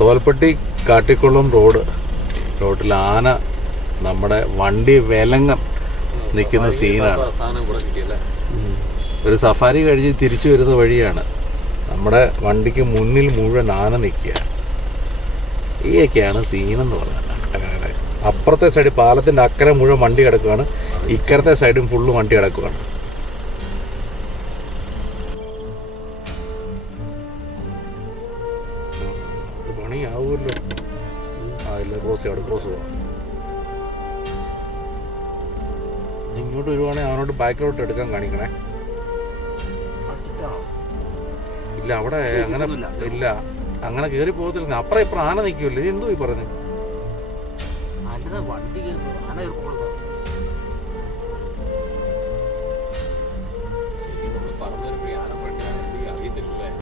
Tholpetty Kattikulam road. റോഡിൽ ആന നമ്മുടെ വണ്ടി വിലങ്ങം നിൽക്കുന്ന സീനാണ് ഒരു സഫാരി കഴിഞ്ഞ് തിരിച്ചു വരുന്ന വഴിയാണ്. നമ്മുടെ വണ്ടിക്ക് മുന്നിൽ മുഴുവൻ ആന നിൽക്കുക. ഈയൊക്കെയാണ് സീനെന്ന് പറഞ്ഞത് അപ്പുറത്തെ സൈഡ് പാലത്തിന്റെ അക്കരെ മുഴുവൻ വണ്ടി കിടക്കുകയാണ് ഇക്കരത്തെ സൈഡും ഫുള്ള് വണ്ടി കിടക്കുകയാണ് പണിയാവുമല്ലോ ആ ഇല്ല ക്രോസ് അവിടെ ക്രോസ് പോവാം. ഇങ്ങോട്ട് വരുവാണെങ്കിൽ അവനോട് ബാക്കിലോട്ട് എടുക്കാൻ കാണിക്കണേ. ഇല്ല അവിടെ അങ്ങനെ ഇല്ല അങ്ങനെ കയറി പോകത്തില്ല അപ്പുറം ഇപ്പുറം ആന നിൽക്കുമല്ലോ. ഇത് എന്തോ ഈ പറഞ്ഞു വണ്ടി ആന